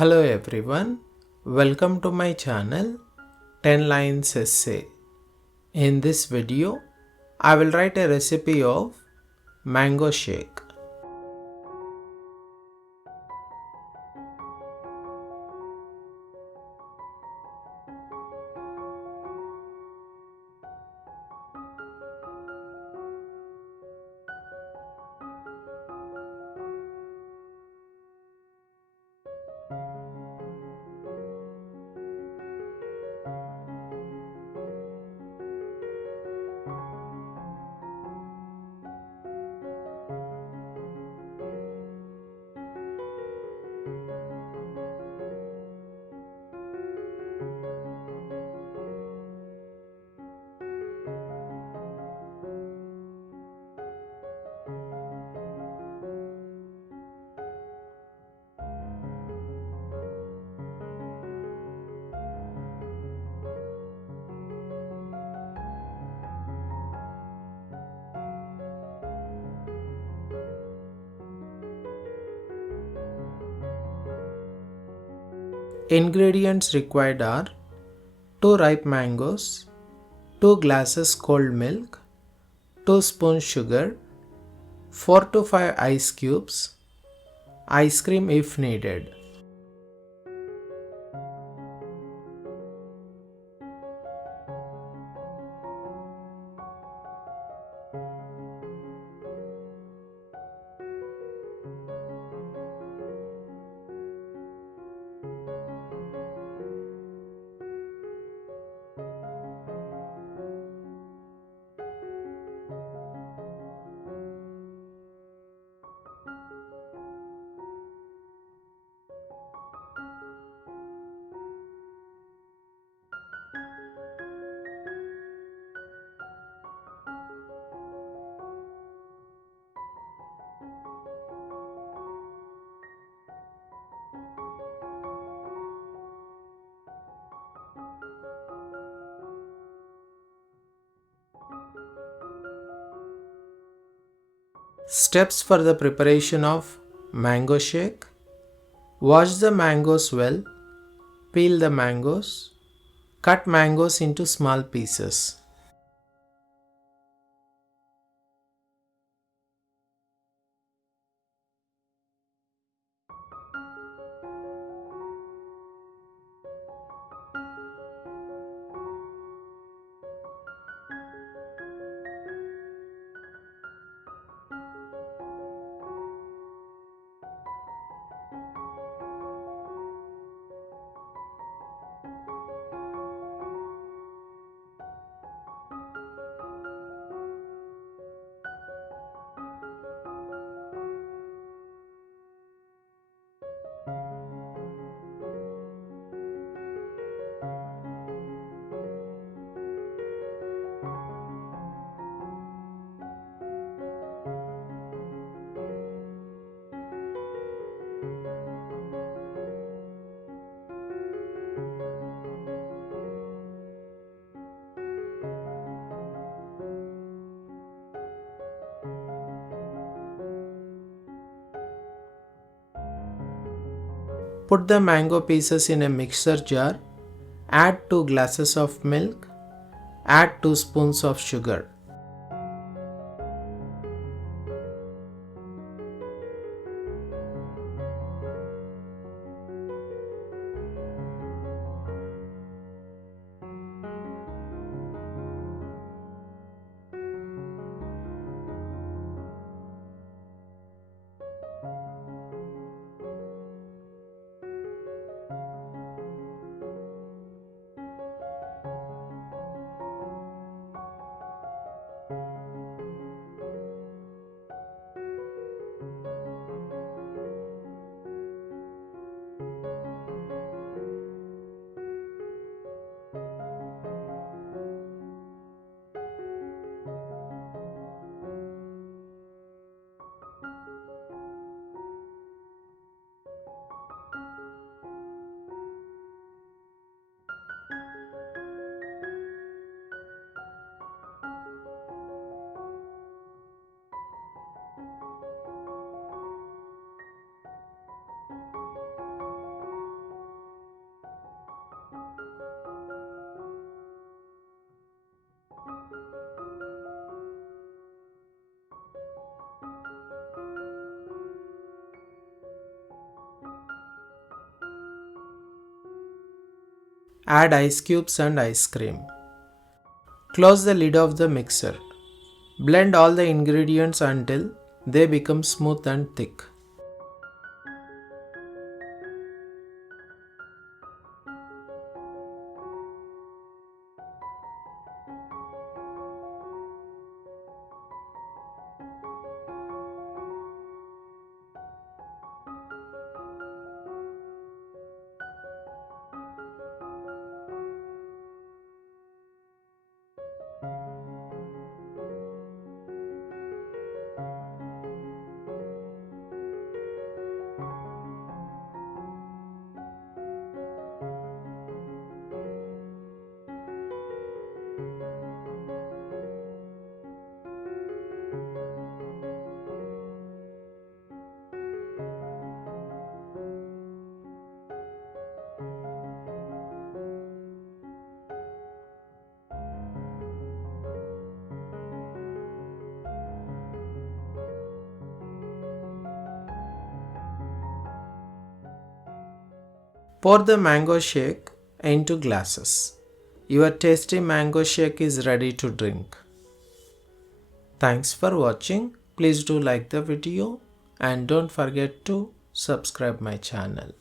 Hello everyone, welcome to my channel 10 Lines Essay. In this video, I will write a recipe of mango shake. Ingredients required are 2 ripe mangoes, 2 glasses cold milk, 2 spoons sugar, 4 to 5 ice cubes, ice cream if needed. Steps for the preparation of mango shake. Wash the mangoes well, peel the mangoes, cut mangoes into small pieces. Put the mango pieces in a mixer jar, add 2 glasses of milk, add 2 spoons of sugar. Add ice cubes and ice cream. Close the lid of the mixer. Blend all the ingredients until they become smooth and thick. Pour the mango shake into glasses. Your tasty mango shake is ready to drink. Thanks for watching. Please do like the video and don't forget to subscribe my channel.